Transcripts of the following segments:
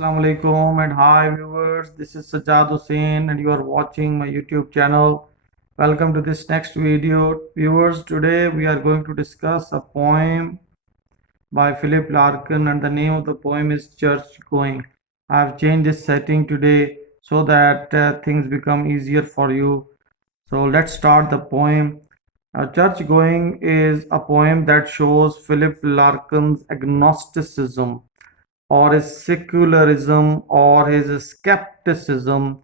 Assalamu alaikum and hi viewers. This is Sajjad Hussain and you are watching my YouTube channel. Welcome to this next video. Viewers, today we are going to discuss a poem by Philip Larkin and the name of the poem is Church Going. I have changed this setting today so that things become easier for you. So let's start the poem. Church Going is a poem that shows Philip Larkin's agnosticism or his secularism or his skepticism.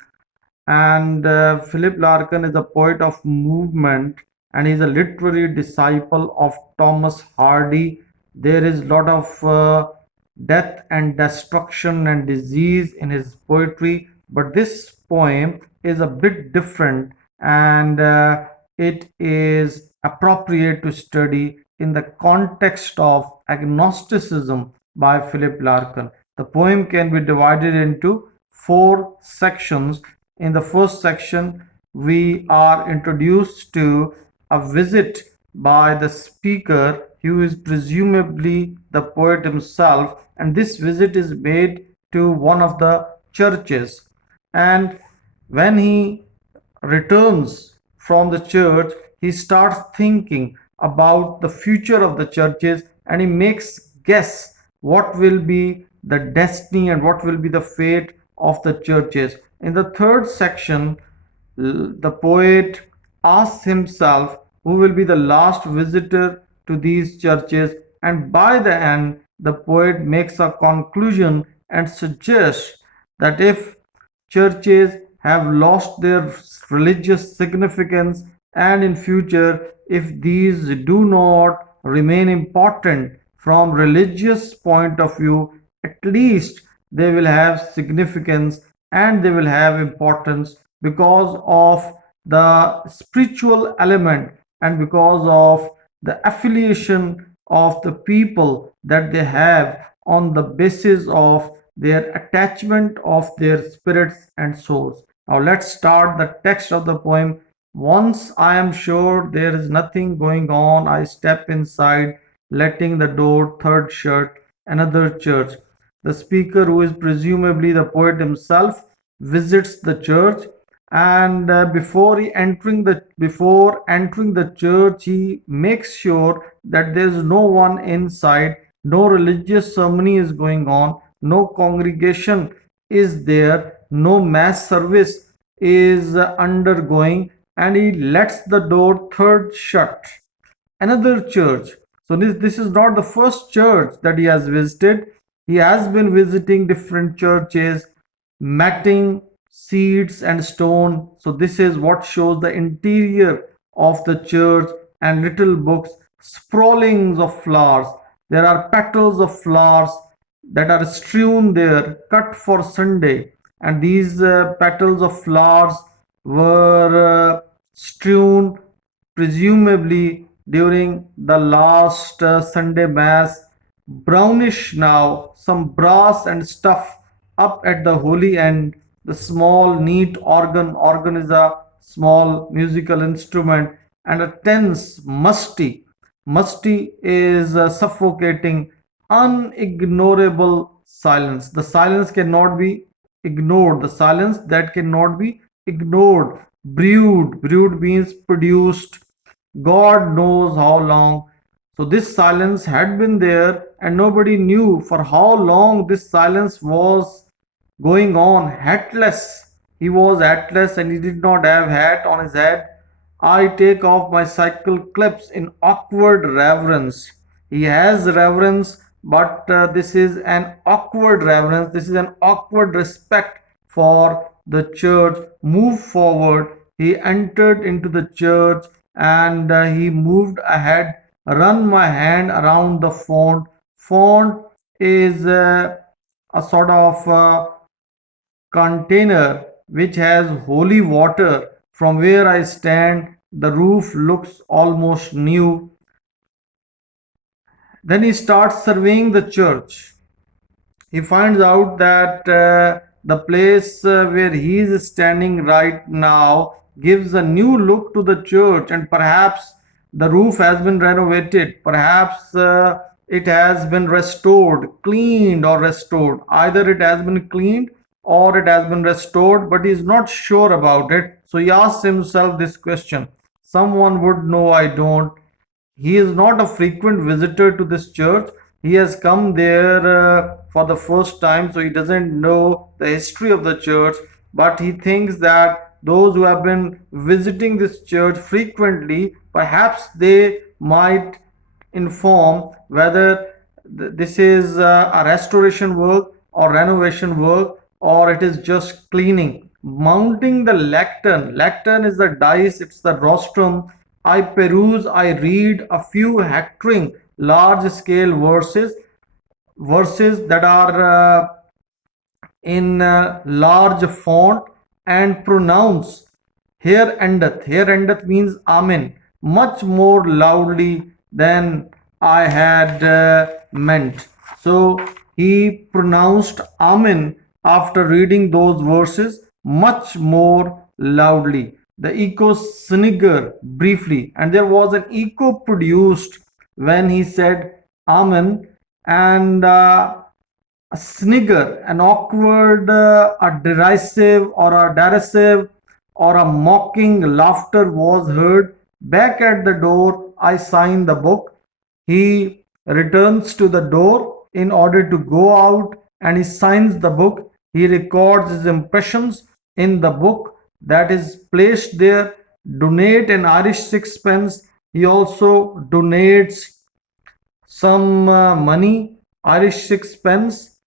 And Philip Larkin is a poet of movement and he's a literary disciple of Thomas Hardy. There is a lot of death and destruction and disease in his poetry, but this poem is a bit different and it is appropriate to study in the context of agnosticism by Philip Larkin. The poem can be divided into four sections. In the first section, we are introduced to a visit by the speaker, who is presumably the poet himself, and this visit is made to one of the churches. And when he returns from the church, he starts thinking about the future of the churches and he makes guess what will be the destiny and what will be the fate of the churches. In the third section, the poet asks himself who will be the last visitor to these churches, and by the end, the poet makes a conclusion and suggests that if churches have lost their religious significance and in future if these do not remain important from religious point of view, at least they will have significance and they will have importance because of the spiritual element and because of the affiliation of the people that they have on the basis of their attachment of their spirits and souls. Now let's start the text of the poem. Once I am sure there is nothing going on, I step inside, letting the door third shut. Another church. The speaker, who is presumably the poet himself, visits the church, and before entering the church, he makes sure that there is no one inside, no religious ceremony is going on, no congregation is there, no mass service is undergoing, and he lets the door third shut. Another church. So this is not the first church that he has visited. He has been visiting different churches, matting, seats, and stone. So this is what shows the interior of the church, and little books, sprawlings of flowers. There are petals of flowers that are strewn there, cut for Sunday, and these petals of flowers were strewn presumably during the last Sunday Mass. Brownish now, some brass and stuff up at the holy end. The small, neat organ is a small musical instrument, and a tense, musty is suffocating, unignorable silence. The silence cannot be ignored. The silence that cannot be ignored. Brewed means produced. God knows how long. So this silence had been there, and nobody knew for how long this silence was going on. Hatless. He was hatless and he did not have hat on his head. I take off my cycle clips in awkward reverence. He has reverence, but this is an awkward reverence. This is an awkward respect for the church. Move forward. He entered into the church and he moved ahead. Run my hand around the font. Font is a sort of container which has holy water. From where I stand, the roof looks almost new. Then he starts surveying the church. He finds out that the place where he is standing right now gives a new look to the church, and perhaps the roof has been renovated. Perhaps it has been restored, cleaned or restored. Either it has been cleaned or it has been restored, but he is not sure about it. So he asks himself this question. Someone would know, I don't. He is not a frequent visitor to this church. He has come there for the first time, so he doesn't know the history of the church. But he thinks that those who have been visiting this church frequently, perhaps they might inform whether this is a restoration work or renovation work, or it is just cleaning. Mounting the lectern. Lectern is the dice, it's the rostrum. I peruse, I read a few hectoring large scale verses that are in large font, and pronounce here endeth. Here endeth means Amen, much more loudly than I had meant. So he pronounced Amen after reading those verses much more loudly. The echo snigger briefly, and there was an echo produced when he said Amen, and a snigger, an awkward, a derisive or a mocking laughter was heard. Back at the door, I sign the book. He returns to the door in order to go out, and he signs the book. He records his impressions in the book that is placed there. Donate an Irish sixpence. He also donates some money, Irish sixpence.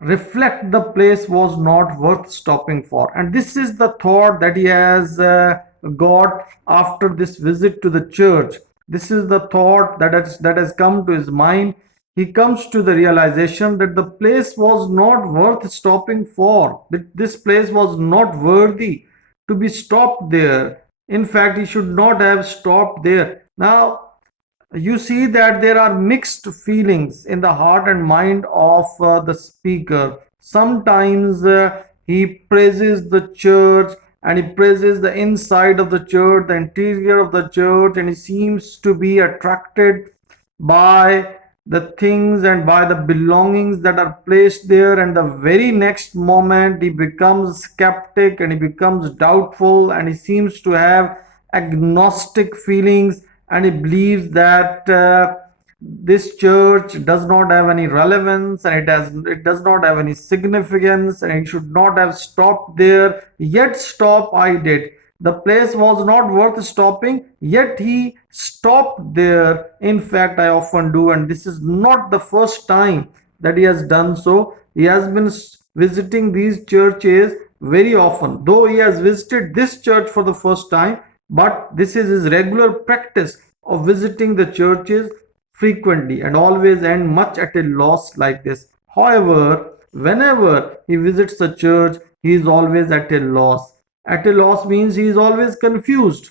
Reflect the place was not worth stopping for. And this is the thought that he has got after this visit to the church. This is the thought that has come to his mind. He comes to the realization that the place was not worth stopping for, that this place was not worthy to be stopped there. In fact, he should not have stopped there. Now you see that there are mixed feelings in the heart and mind of the speaker. Sometimes he praises the church, and he praises the inside of the church, the interior of the church, and he seems to be attracted by the things and by the belongings that are placed there. And the very next moment he becomes skeptic, and he becomes doubtful, and he seems to have agnostic feelings, and he believes that this church does not have any relevance, and it does not have any significance, and it should not have stopped there. Yet stop I did. The place was not worth stopping, yet he stopped there. In fact, I often do, and this is not the first time that he has done so. He has been visiting these churches very often, though he has visited this church for the first time, but this is his regular practice of visiting the churches frequently, and always end much at a loss like this. However, whenever he visits the church, he is always at a loss. At a loss means he is always confused,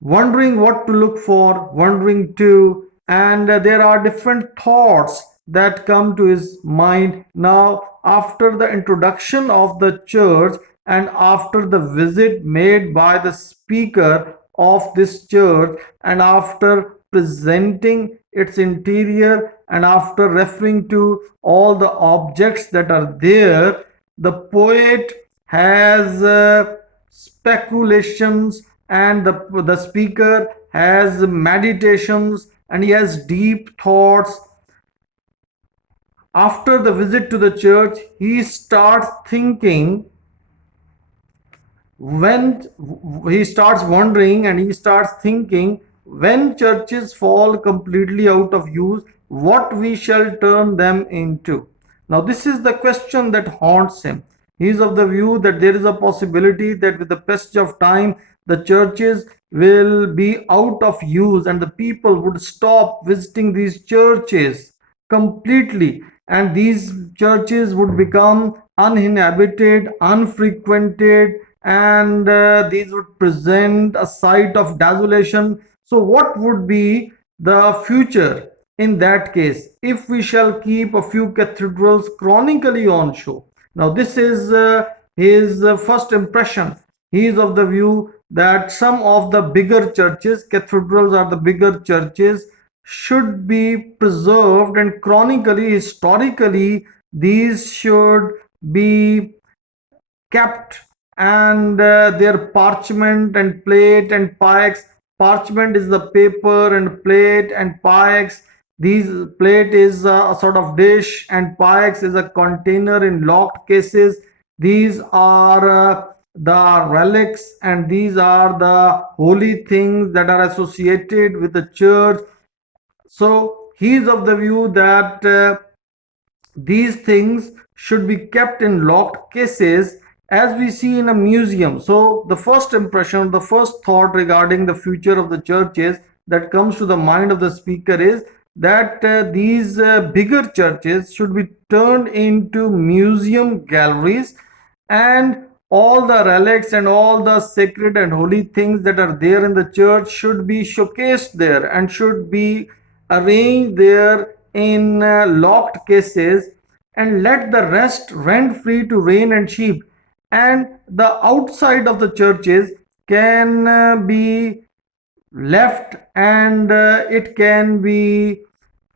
wondering what to look for, wondering to, and there are different thoughts that come to his mind. Now, after the introduction of the church, and after the visit made by the speaker of this church, and after presenting its interior, and after referring to all the objects that are there, the poet has speculations, and the speaker has meditations, and he has deep thoughts. After the visit to the church, he starts thinking, when he starts wondering, and he starts thinking, when churches fall completely out of use, what we shall turn them into. Now this is the question that haunts him. He is of the view that there is a possibility that with the passage of time the churches will be out of use, and the people would stop visiting these churches completely, and these churches would become uninhabited, unfrequented, and these would present a sight of desolation. So, what would be the future in that case if we shall keep a few cathedrals chronically on show? Now, this is his first impression. He is of the view that some of the bigger churches, cathedrals are the bigger churches, should be preserved, and chronically, historically, these should be kept, and their parchment and plate and pyx. Parchment is the paper, and plate and pyx, these plate is a sort of dish, and pyx is a container in locked cases. These are the relics, and these are the holy things that are associated with the church. So he is of the view that these things should be kept in locked cases as we see in a museum. So the first impression, the first thought regarding the future of the churches that comes to the mind of the speaker is that these bigger churches should be turned into museum galleries, and all the relics and all the sacred and holy things that are there in the church should be showcased there and should be arranged there in locked cases, and let the rest rent free to rain and sheep. And the outside of the churches can be left, and it can be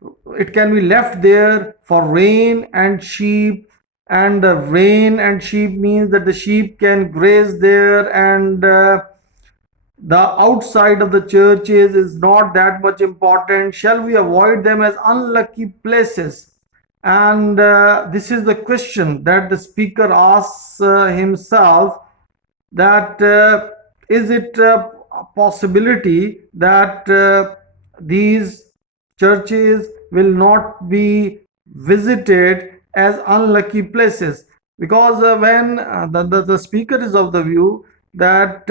left there for rain and sheep. And the rain and sheep means that the sheep can graze there, and the outside of the churches is not that much important. Shall we avoid them as unlucky places? And this is the question that the speaker asks himself, that is it a possibility that these churches will not be visited as unlucky places? Because when the speaker is of the view that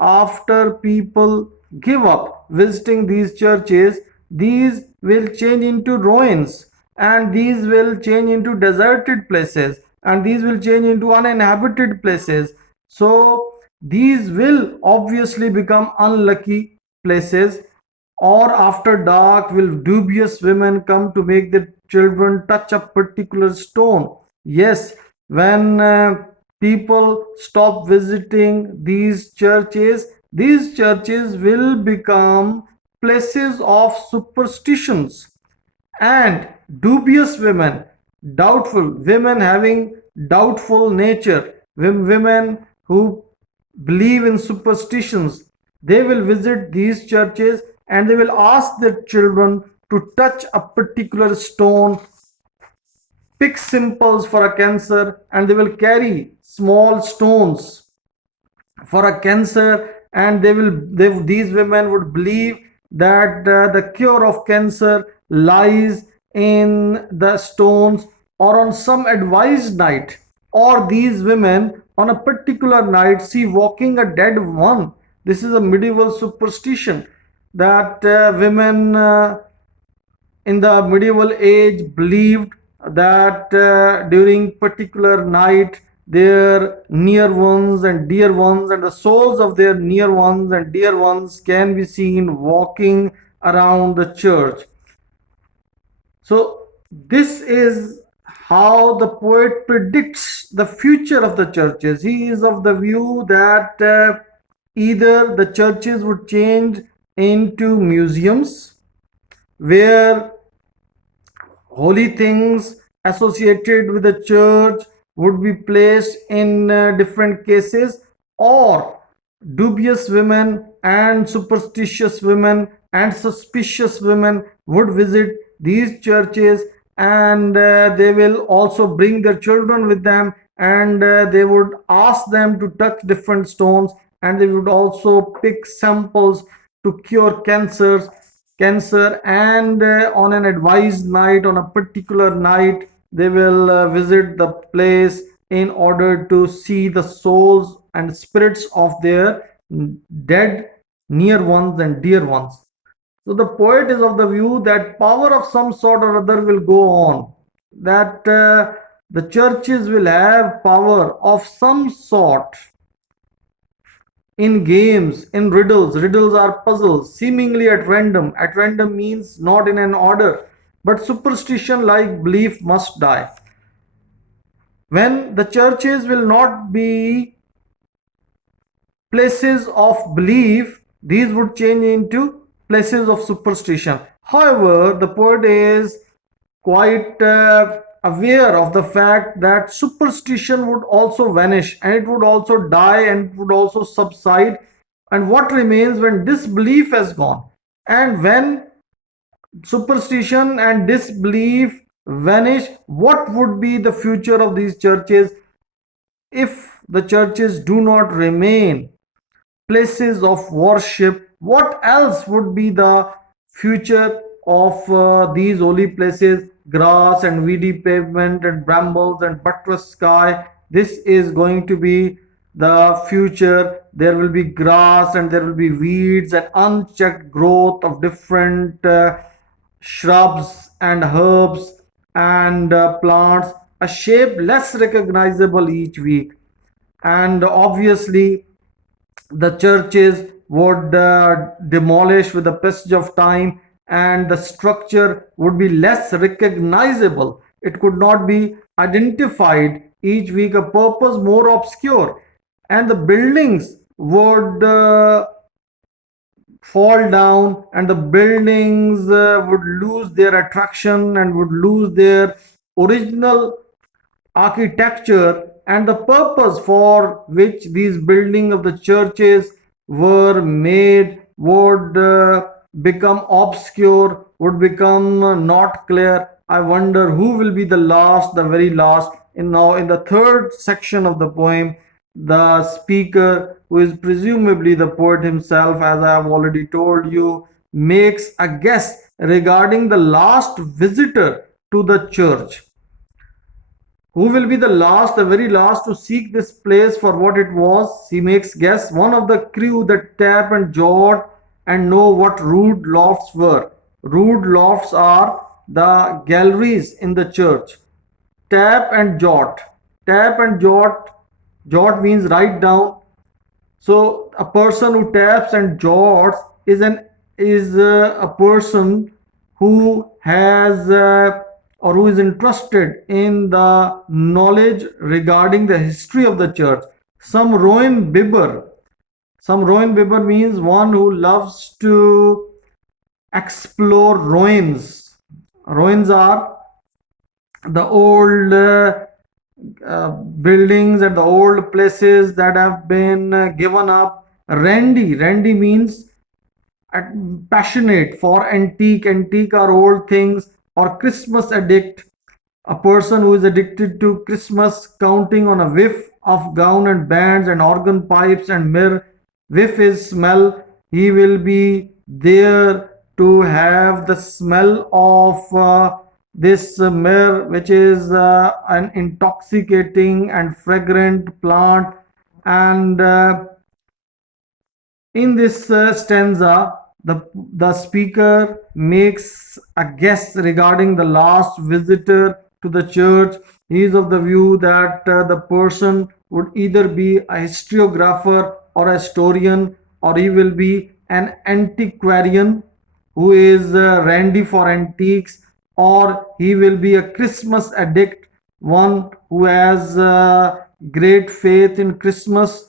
after people give up visiting these churches, these will change into ruins, and these will change into deserted places, and these will change into uninhabited places. So these will obviously become unlucky places. Or after dark, will dubious women come to make their children touch a particular stone? Yes, when people stop visiting these churches will become places of superstitions. And dubious women, doubtful women having doubtful nature, women who believe in superstitions, they will visit these churches, and they will ask their children to touch a particular stone, pick symbols for a cancer, and they will carry small stones for a cancer, and these women would believe that the cure of cancer lies in the stones, or on some advised night, or these women on a particular night see walking a dead one. This is a medieval superstition that women in the medieval age believed that during particular night their near ones and dear ones, and the souls of their near ones and dear ones, can be seen walking around the church. So this is how the poet predicts the future of the churches. He is of the view that either the churches would change into museums where holy things associated with the church would be placed in different cases, or dubious women and superstitious women and suspicious women would visit these churches, and they will also bring their children with them, and they would ask them to touch different stones, and they would also pick samples to cure cancer, and on an advised night, on a particular night, they will visit the place in order to see the souls and spirits of their dead near ones and dear ones. So the poet is of the view that power of some sort or other will go on, that the churches will have power of some sort in games, in riddles. Riddles are puzzles, seemingly at random. At random means not in an order, but superstition like belief must die. When the churches will not be places of belief, these would change into places of superstition. However, the poet is quite aware of the fact that superstition would also vanish and it would also die and it would also subside. And what remains when disbelief has gone? And when superstition and disbelief vanish, what would be the future of these churches if the churches do not remain places of worship? What else would be the future of these holy places? Grass and weedy pavement and brambles and buttress sky. This is going to be the future. There will be grass and there will be weeds and unchecked growth of different shrubs and herbs and plants, a shape less recognizable each week. And obviously, the churches would demolish with the passage of time and the structure would be less recognizable. It could not be identified each week, a purpose more obscure, and the buildings would fall down and the buildings would lose their attraction and would lose their original architecture, and the purpose for which these buildings of the churches were made would become obscure, would become not clear. I wonder who will be the last, the very last. In now, in the third section of the poem, the speaker, who is presumably the poet himself, as I have already told you, makes a guess regarding the last visitor to the church. Who will be the last, the very last to seek this place for what it was? He makes guess. One of the crew that tap and jot and know what rood lofts were. Rood lofts are the galleries in the church. Tap and jot. Tap and jot. Jot means write down. So a person who taps and jots is a person who has or who is interested in the knowledge regarding the history of the church. Some Rowan Bibber. Some Rowan Bibber means one who loves to explore ruins. Ruins are the old buildings and the old places that have been given up. Randy means passionate for antique. Antique are old things. Or Christmas addict, a person who is addicted to Christmas, counting on a whiff of gown and bands and organ pipes and myrrh. Whiff is smell. He will be there to have the smell of this myrrh, which is an intoxicating and fragrant plant. And in this stanza, the speaker makes a guess regarding the last visitor to the church. He is of the view that the person would either be a historiographer or a historian, or he will be an antiquarian who is randy for antiques, or he will be a Christmas addict, one who has great faith in Christmas.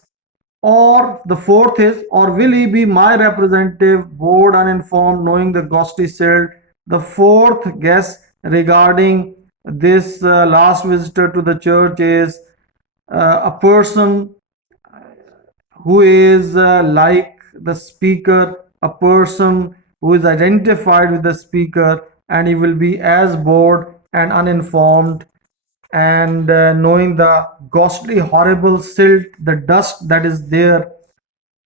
Or the fourth is, or will he be my representative, bored, uninformed, knowing the ghostly silt? The fourth guess regarding this last visitor to the church is a person who is like the speaker, a person who is identified with the speaker, and he will be as bored and uninformed and knowing the ghostly, horrible silt, the dust that is there.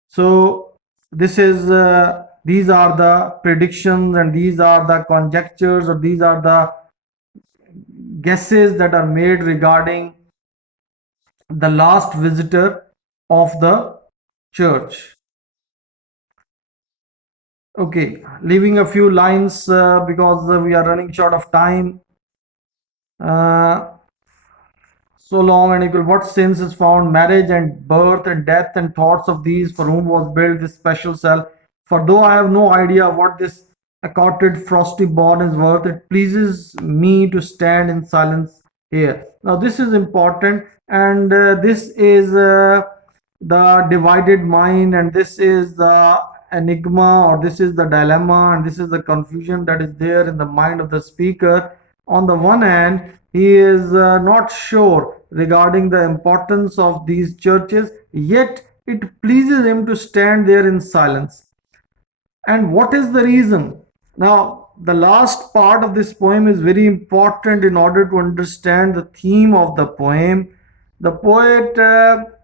So this is these are the predictions and these are the conjectures or these are the guesses that are made regarding the last visitor of the church. Okay, leaving a few lines because we are running short of time. Uh, so long and equal. What sins is found? Marriage and birth and death and thoughts of these, for whom was built this special cell. For though I have no idea what this accorded frosty born is worth, it pleases me to stand in silence here. Now this is important, and this is the divided mind, and this is the enigma, or this is the dilemma, and this is the confusion that is there in the mind of the speaker. On the one hand, he is not sure regarding the importance of these churches, yet it pleases him to stand there in silence. And what is the reason? Now, the last part of this poem is very important in order to understand the theme of the poem. The poet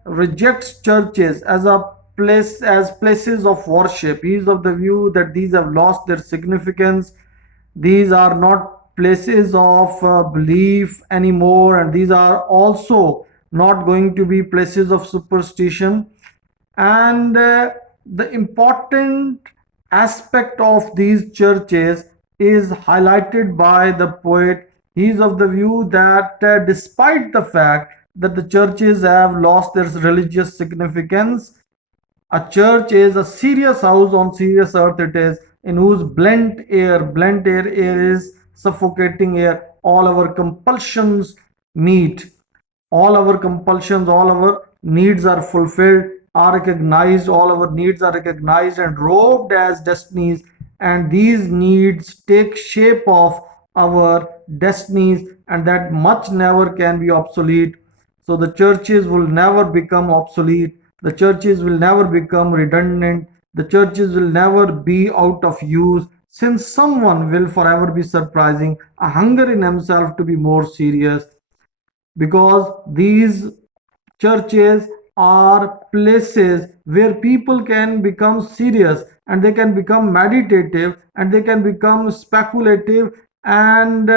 rejects churches as a place, as places of worship. He is of the view that these have lost their significance. These are not places of belief anymore, and these are also not going to be places of superstition. And the important aspect of these churches is highlighted by the poet. He is of the view that despite the fact that the churches have lost their religious significance, a church is a serious house on serious earth it is, in whose air is suffocating air. All our compulsions meet, all our compulsions, all our needs are fulfilled, are recognized, all our needs are recognized and robed as destinies, and these needs take shape of our destinies, and that much never can be obsolete. So the churches will never become obsolete, the churches will never become redundant, the churches will never be out of use, since someone will forever be surprising a hunger in himself to be more serious, because these churches are places where people can become serious, and they can become meditative, and they can become speculative, and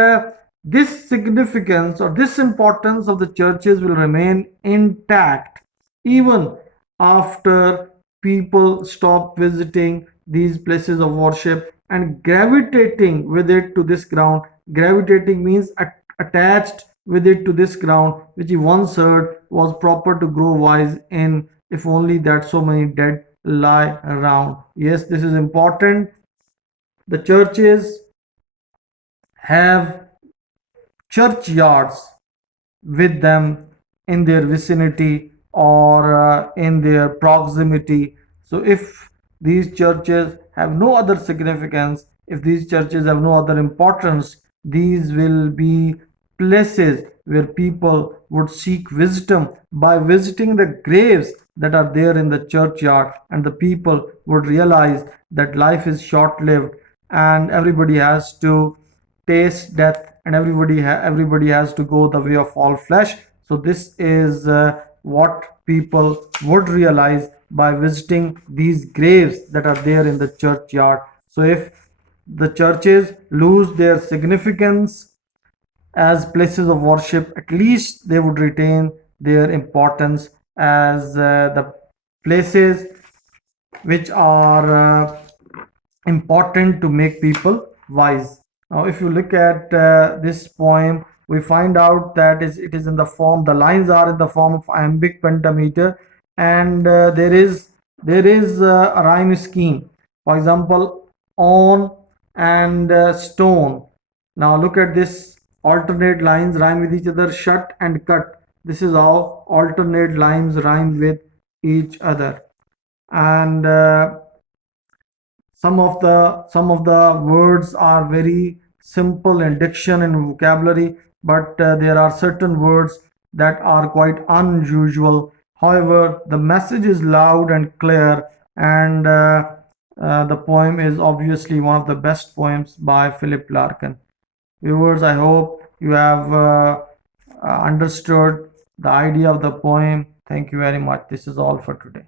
this significance or this importance of the churches will remain intact even after people stop visiting these places of worship and gravitating with it to this ground. Gravitating means attached with it to this ground, which he once heard was proper to grow wise in, if only that so many dead lie around. Yes, this is important. The churches have churchyards with them in their vicinity or in their proximity. So, if these churches have no other significance, if these churches have no other importance, these will be places where people would seek wisdom by visiting the graves that are there in the churchyard, and the people would realize that life is short lived and everybody has to taste death, and everybody has to go the way of all flesh. So this is what people would realize by visiting these graves that are there in the churchyard. So if the churches lose their significance as places of worship, at least they would retain their importance as the places which are important to make people wise. Now, if you look at this poem, we find out that it is in the form, the lines are in the form of iambic pentameter, and there is a rhyme scheme. For example, on and stone. Now, look at this, alternate lines rhyme with each other, shut and cut. This is how alternate lines rhyme with each other. And some of the words are very simple in diction and vocabulary, but there are certain words that are quite unusual. However, the message is loud and clear, and the poem is obviously one of the best poems by Philip Larkin. Viewers, I hope you have understood the idea of the poem. Thank you very much. This is all for today.